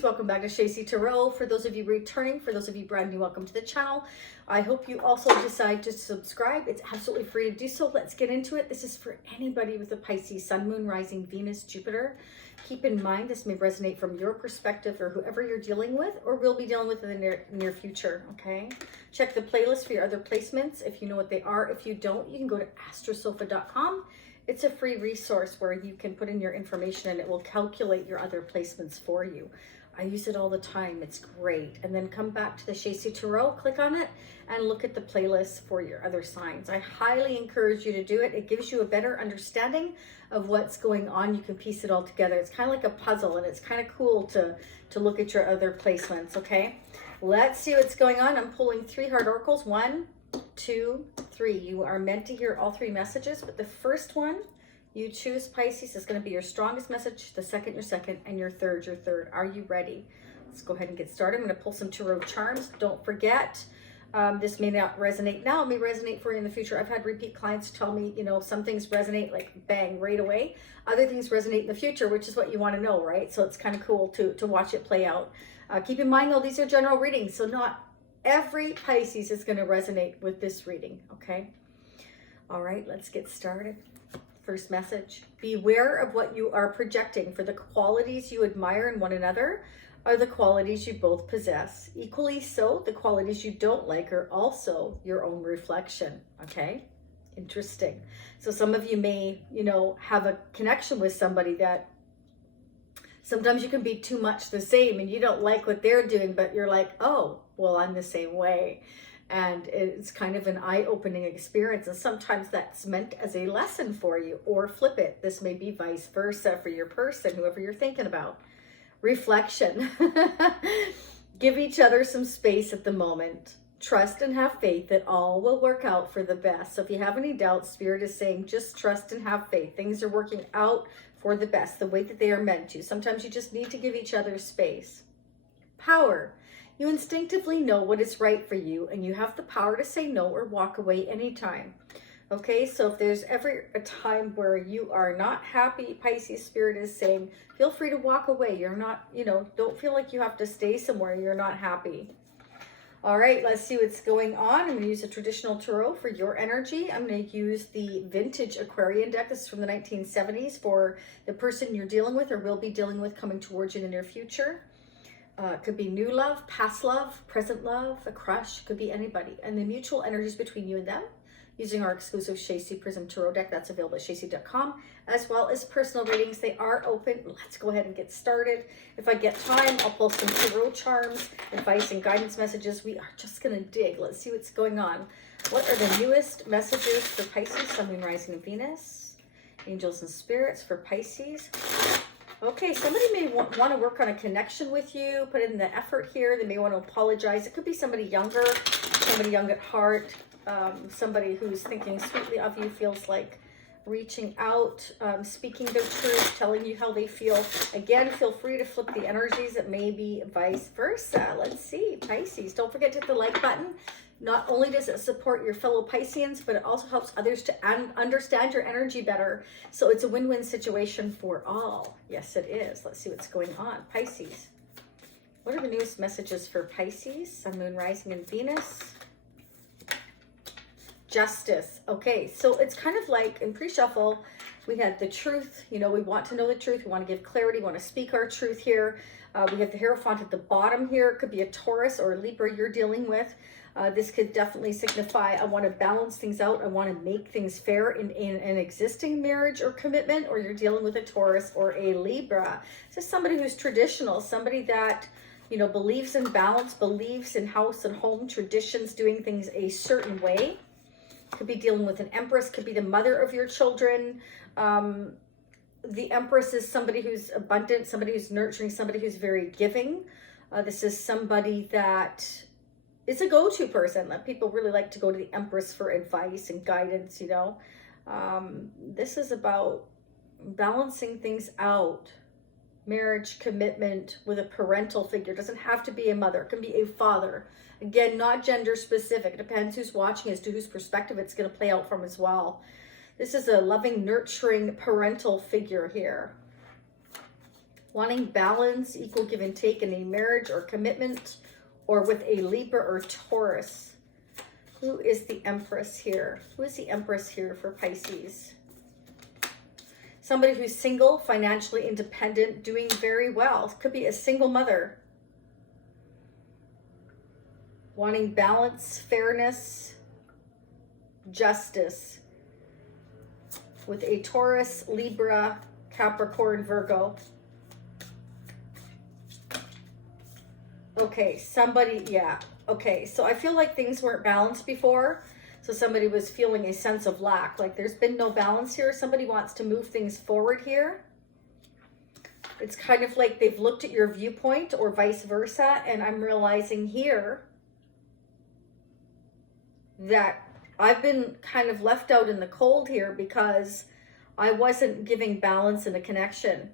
Pisces, welcome back to Shacy Tarot. For those of you returning, for those of you brand new, welcome to the channel. I hope you also decide to subscribe. It's absolutely free to do so. Let's get into it. This is for anybody with a Pisces Sun, Moon, Rising, Venus, Jupiter. Keep in mind this may resonate from your perspective or whoever you're dealing with or will be dealing with in the near future, okay? Check the playlist for your other placements if you know what they are. If you don't, you can go to astrosofa.com. It's a free resource where you can put in your information and it will calculate your other placements for you. I use it all the time. It's great. And then come back to the Shacy Tarot, click on it, and look at the playlist for your other signs. I highly encourage you to do it. It gives you a better understanding of what's going on. You can piece it all together. It's kind of like a puzzle, and it's kind of cool to look at your other placements, okay? Let's see what's going on. I'm pulling 3 heart oracles. 1, 2, 3. You are meant to hear all 3 messages, but the first one you choose, Pisces, is going to be your strongest message, the second your second, and your third your third. Are you ready? Let's go ahead and get started. I'm going to pull some tarot charms. Don't forget, this may not resonate now, it may resonate for you in the future. I've had repeat clients tell me, you know, some things resonate like bang right away. Other things resonate in the future, which is what you want to know, right? So it's kind of cool to watch it play out. Keep in mind though, these are general readings, so not every Pisces is going to resonate with this reading, okay? All right, let's get started. First message: beware of what you are projecting, for the qualities you admire in one another are the qualities you both possess. Equally so, the qualities you don't like are also your own reflection, okay? Interesting. So some of you may, you know, have a connection with somebody that sometimes you can be too much the same and you don't like what they're doing, but you're like, oh, well, I'm the same way. And it's kind of an eye-opening experience. And sometimes that's meant as a lesson for you, or flip it. This may be vice versa for your person, whoever you're thinking about. Reflection. Give each other some space at the moment. Trust and have faith that all will work out for the best. So if you have any doubts, Spirit is saying just trust and have faith. Things are working out for the best, the way that they are meant to. Sometimes you just need to give each other space. Power. You instinctively know what is right for you, and you have the power to say no or walk away anytime. Okay, so if there's ever a time where you are not happy, Pisces, Spirit is saying, feel free to walk away. You're not, you know, don't feel like you have to stay somewhere you're not happy. All right, let's see what's going on. I'm going to use a traditional tarot for your energy. I'm going to use the vintage Aquarian deck. This is from the 1970s for the person you're dealing with or will be dealing with coming towards you in the near future. It could be new love, past love, present love, a crush, could be anybody. And the mutual energies between you and them, using our exclusive Shacy Prism Tarot deck that's available at shacy.com, as well as personal readings. They are open. Let's go ahead and get started. If I get time, I'll pull some tarot charms, advice, and guidance messages. We are just going to dig. Let's see what's going on. What are the newest messages for Pisces, Sun, Moon, Rising, and Venus? Angels and spirits for Pisces. Okay, somebody may want to work on a connection with you, put in the effort here. They may want to apologize. It could be somebody younger, somebody young at heart, somebody who's thinking sweetly of you, feels like reaching out, speaking their truth, telling you how they feel. Again, feel free to flip the energies. It may be vice versa. Let's see, Pisces. Don't forget to hit the like button. Not only does it support your fellow Pisceans, but it also helps others to understand your energy better. So it's a win-win situation for all. Yes, it is. Let's see what's going on. Pisces. What are the newest messages for Pisces, Sun, Moon, Rising, and Venus? Justice. Okay, so it's kind of like in pre-shuffle, we had the truth. You know, we want to know the truth. We want to give clarity. We want to speak our truth here. We have the Hierophant at the bottom here. It could be a Taurus or a Libra you're dealing with. This could definitely signify, I want to balance things out. I want to make things fair in an existing marriage or commitment, or you're dealing with a Taurus or a Libra. So somebody who's traditional, somebody that, you know, believes in balance, believes in house and home traditions, doing things a certain way. Could be dealing with an Empress, could be the mother of your children. The Empress is somebody who's abundant, somebody who's nurturing, somebody who's very giving. This is somebody that is a go-to person that people really like to go to the Empress for advice and guidance, you know. This is about balancing things out. Marriage, commitment with a parental figure. It doesn't have to be a mother. It can be a father. Again, not gender specific. It depends who's watching as to whose perspective it's going to play out from as well. This is a loving, nurturing parental figure here. Wanting balance, equal give and take in a marriage or commitment, or with a Libra or Taurus. Who is the Empress here? Who is the Empress here for Pisces? Somebody who's single, financially independent, doing very well. Could be a single mother. Wanting balance, fairness, justice. With a Taurus, Libra, Capricorn, Virgo. Okay, somebody, yeah. Okay, so I feel like things weren't balanced before. So somebody was feeling a sense of lack. Like there's been no balance here. Somebody wants to move things forward here. It's kind of like they've looked at your viewpoint or vice versa. And I'm realizing here that I've been kind of left out in the cold here because I wasn't giving balance in a connection.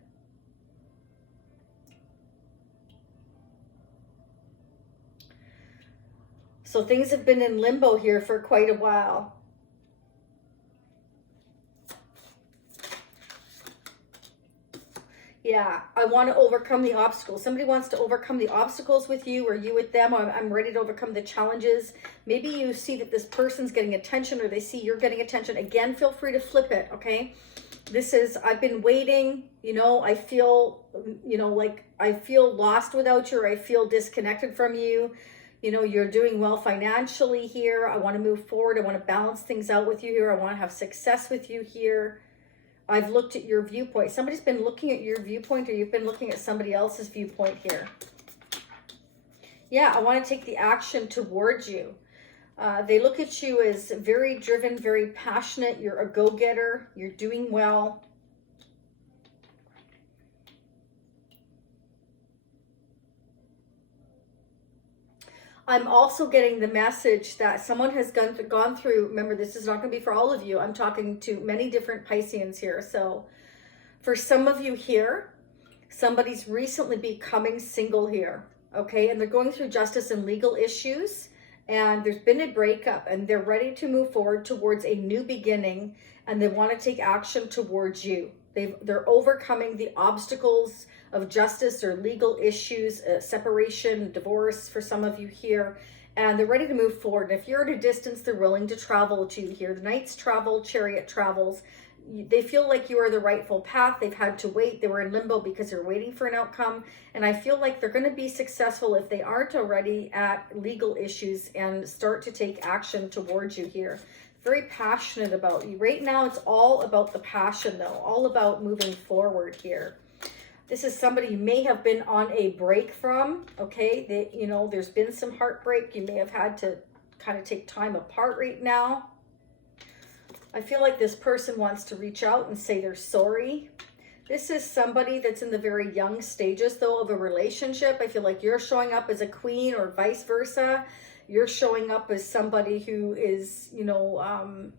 So things have been in limbo here for quite a while. Yeah, I want to overcome the obstacles. Somebody wants to overcome the obstacles with you or you with them. I'm ready to overcome the challenges. Maybe you see that this person's getting attention or they see you're getting attention. Again, feel free to flip it, okay? This is, I've been waiting, you know, I feel, you know, like I feel lost without you or I feel disconnected from you. You know, you're doing well financially here. I want to move forward. I want to balance things out with you here. I want to have success with you here. I've looked at your viewpoint. Somebody's been looking at your viewpoint or you've been looking at somebody else's viewpoint here. Yeah, I want to take the action towards you. They look at you as very driven, very passionate. You're a go-getter. You're doing well. I'm also getting the message that someone has gone through, remember, this is not going to be for all of you. I'm talking to many different Pisceans here. So for some of you here, somebody's recently becoming single here, okay? And they're going through justice and legal issues, and there's been a breakup, and they're ready to move forward towards a new beginning, and they want to take action towards you. They're overcoming the obstacles of justice or legal issues, separation, divorce for some of you here, and they're ready to move forward. And if you're at a distance, they're willing to travel to you here. The Knights travel, Chariot travels. They feel like you are the rightful path. They've had to wait. They were in limbo because they're waiting for an outcome. And I feel like they're going to be successful if they aren't already at legal issues and start to take action towards you here. Very passionate about you. Right now, it's all about the passion, though. All about moving forward here. This is somebody you may have been on a break from, okay? You know, there's been some heartbreak. You may have had to kind of take time apart right now. I feel like this person wants to reach out and say they're sorry. This is somebody that's in the very young stages, though, of a relationship. I feel like you're showing up as a queen or vice versa. You're showing up as somebody who is, you know,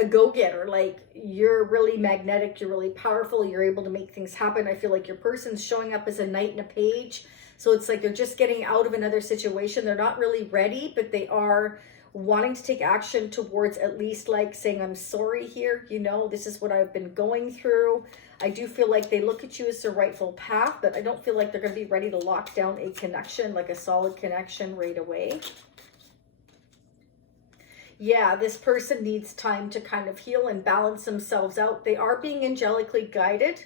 a go-getter. Like, you're really magnetic, you're really powerful, you're able to make things happen. I feel like your person's showing up as a knight and a page. So it's like they're just getting out of another situation. They're not really ready, but they are wanting to take action towards at least like saying, I'm sorry here, you know, this is what I've been going through. I do feel like they look at you as the rightful path, but I don't feel like they're going to be ready to lock down a connection, like a solid connection right away. Yeah, this person needs time to kind of heal and balance themselves out. They are being angelically guided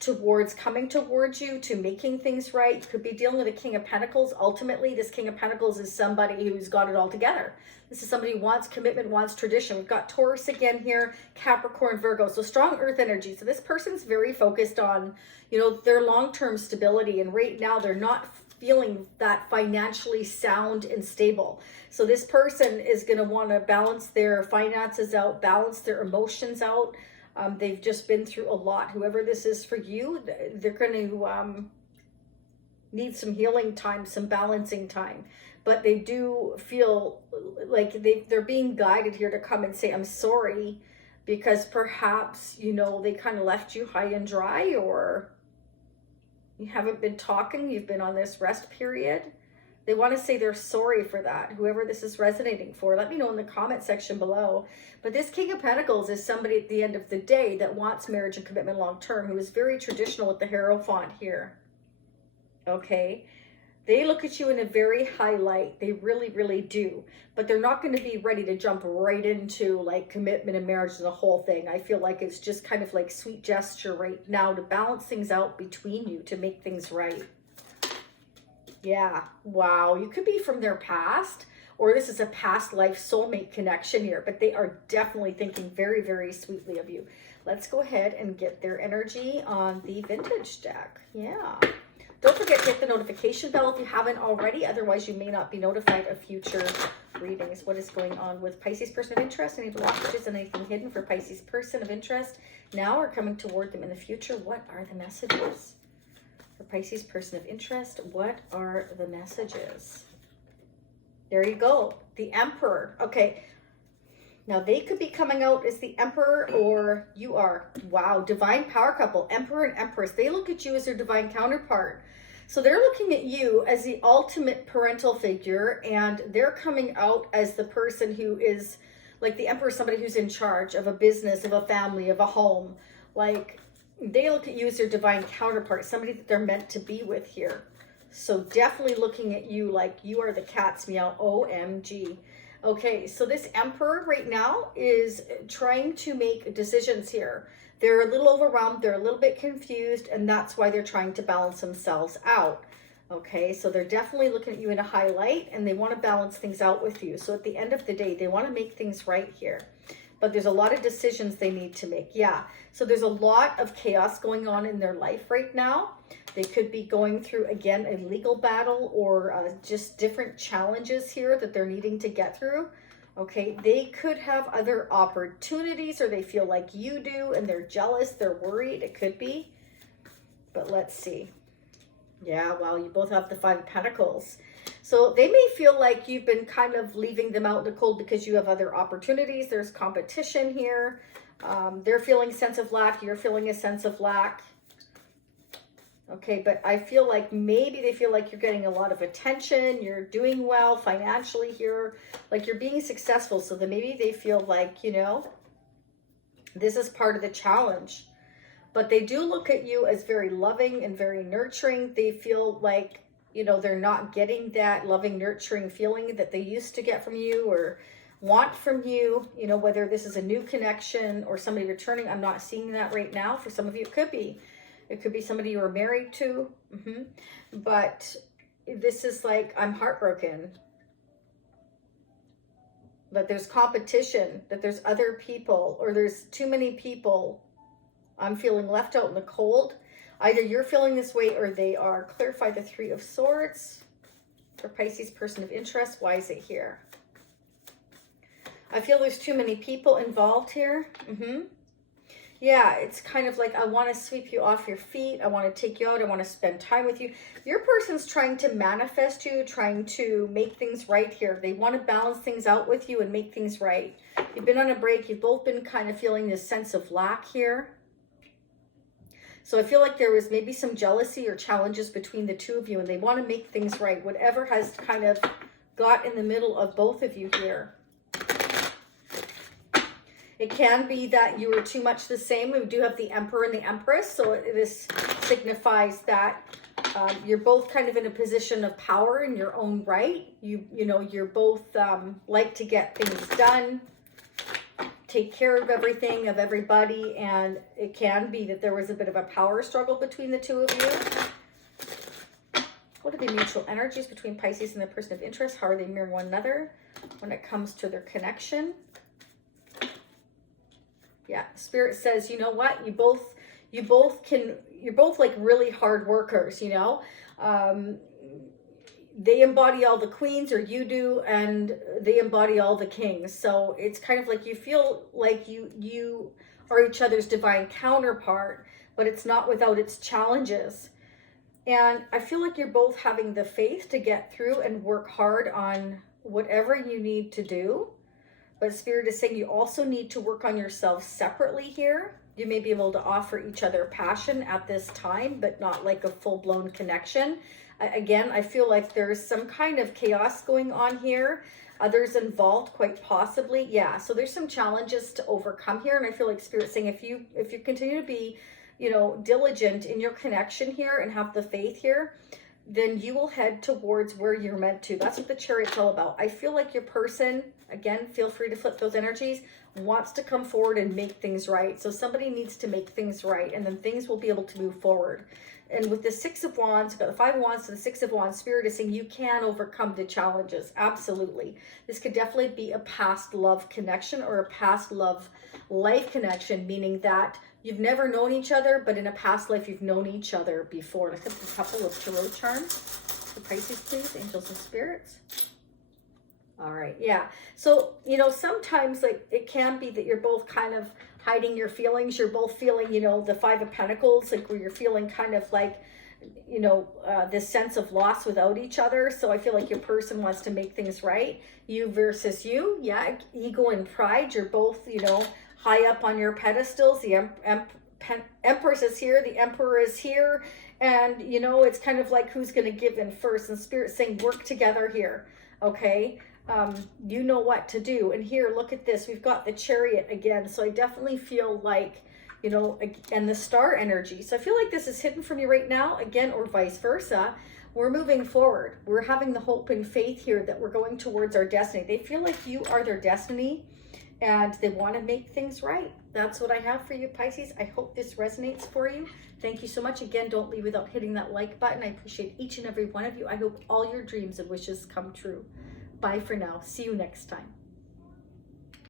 towards coming towards you, to making things right. You could be dealing with a King of Pentacles. Ultimately, this King of Pentacles is somebody who's got it all together. This is somebody who wants commitment, wants tradition. We've got Taurus again here, Capricorn, Virgo. So strong earth energy. So this person's very focused on, you know, their long-term stability. And right now they're not feeling that financially sound and stable. So this person is going to want to balance their finances out, balance their emotions out. They've just been through a lot. Whoever this is for you, they're going to need some healing time, some balancing time. But they do feel like they're being guided here to come and say, I'm sorry, because perhaps, you know, they kind of left you high and dry, or you haven't been talking. You've been on this rest period. They want to say they're sorry for that. Whoever this is resonating for, let me know in the comment section below. But this King of Pentacles is somebody at the end of the day that wants marriage and commitment long term, who is very traditional with the Hierophant here. Okay? They look at you in a very high light. They really, really do. But they're not going to be ready to jump right into like commitment and marriage and the whole thing. I feel like it's just kind of like sweet gesture right now to balance things out between you, to make things right. Yeah, wow. You could be from their past, or this is a past life soulmate connection here, but they are definitely thinking very, very sweetly of you. Let's go ahead and get their energy on the vintage deck. Yeah. Don't forget to hit the notification bell if you haven't already. Otherwise, you may not be notified of future readings. What is going on with Pisces person of interest? Any blockages, anything hidden for Pisces person of interest now or coming toward them in the future? What are the messages? For Pisces person of interest, what are the messages? There you go. The Emperor. Okay. Now they could be coming out as the Emperor, or you are. Wow. Divine power couple. Emperor and Empress. They look at you as their divine counterpart. So they're looking at you as the ultimate parental figure, and they're coming out as the person who is like the Emperor, somebody who's in charge of a business, of a family, of a home. Like, they look at you as their divine counterpart, somebody that they're meant to be with here. So definitely looking at you like you are the cat's meow. OMG. Okay, so this Emperor right now is trying to make decisions here. They're a little overwhelmed. They're a little bit confused, and that's why they're trying to balance themselves out. Okay, so they're definitely looking at you in a highlight, and they want to balance things out with you. So at the end of the day, they want to make things right here. But there's a lot of decisions they need to make. Yeah, so there's a lot of chaos going on in their life right now. They could be going through, again, a legal battle or just different challenges here that they're needing to get through. Okay, they could have other opportunities, or they feel like you do and they're jealous, they're worried. It could be. But let's see. Yeah, well, you both have the Five of Pentacles. So they may feel like you've been kind of leaving them out in the cold because you have other opportunities. There's competition here. They're feeling a sense of lack. You're feeling a sense of lack. Okay, but I feel like maybe they feel like you're getting a lot of attention. You're doing well financially here. Like you're being successful. So then maybe they feel like, you know, this is part of the challenge. But they do look at you as very loving and very nurturing. They feel like, you know, they're not getting that loving, nurturing feeling that they used to get from you or want from you, you know, whether this is a new connection or somebody returning. I'm not seeing that right now. For some of you, it could be. It could be somebody you were married to. But this is like, I'm heartbroken. That there's competition, that there's other people, or there's too many people. I'm feeling left out in the cold. Either you're feeling this way or they are. Clarify the Three of Swords for Pisces person of interest. Why is it here? I feel there's too many people involved here. Yeah, it's kind of like I want to sweep you off your feet. I want to take you out. I want to spend time with you. Your person's trying to manifest you, trying to make things right here. They want to balance things out with you and make things right. You've been on a break. You've both been kind of feeling this sense of lack here. So I feel like there was maybe some jealousy or challenges between the two of you, and they want to make things right. Whatever has kind of got in the middle of both of you here. It can be that you were too much the same. We do have the Emperor and the Empress. So this signifies that you're both kind of in a position of power in your own right. You know, you're both like to get things done, take care of everything, of everybody. And it can be that there was a bit of a power struggle between the two of you. What are the mutual energies between Pisces and the person of interest? How are they mirroring one another when it comes to their connection? Yeah, Spirit says, you know what? You're both like really hard workers, you know? They embody all the queens, or you do, and they embody all the kings. So it's kind of like you feel like you are each other's divine counterpart, but it's not without its challenges. And I feel like you're both having the faith to get through and work hard on whatever you need to do. But Spirit is saying you also need to work on yourself separately here. You may be able to offer each other passion at this time, but not like a full-blown connection. Again, I feel like there's some kind of chaos going on here. Others involved, quite possibly. Yeah, so there's some challenges to overcome here. And I feel like Spirit saying if you continue to be, you know, diligent in your connection here and have the faith here, then you will head towards where you're meant to. That's what the Chariot's all about. I feel like your person, again, feel free to flip those energies, wants to come forward and make things right. So somebody needs to make things right, and then things will be able to move forward. And with the Six of Wands, got the Five of Wands to the Six of Wands, Spirit is saying you can overcome the challenges. Absolutely. This could definitely be a past love connection or a past love life connection, meaning that you've never known each other, but in a past life you've known each other before. And I have a couple of tarot charms for Pisces, please, angels and spirits. All right, yeah. So, you know, sometimes like it can be that you're both kind of hiding your feelings. You're both feeling, you know, the Five of Pentacles, like where you're feeling kind of like, you know, this sense of loss without each other. So I feel like your person wants to make things right. You versus you, yeah, ego and pride. You're both, you know, high up on your pedestals. The Empress is here, the Emperor is here, and you know, it's kind of like who's going to give in first. And Spirit saying work together here, okay? You know what to do. And here, look at this, we've got the Chariot again. So I definitely feel like, you know, and the star energy. So I feel like this is hidden from you right now, again, or vice versa. We're moving forward. We're having the hope and faith here that we're going towards our destiny. They feel like you are their destiny and they want to make things right. That's what I have for you, Pisces. I hope this resonates for you. Thank you so much. Again, don't leave without hitting that like button. I appreciate each and every one of you. I hope all your dreams and wishes come true. Bye for now. See you next time.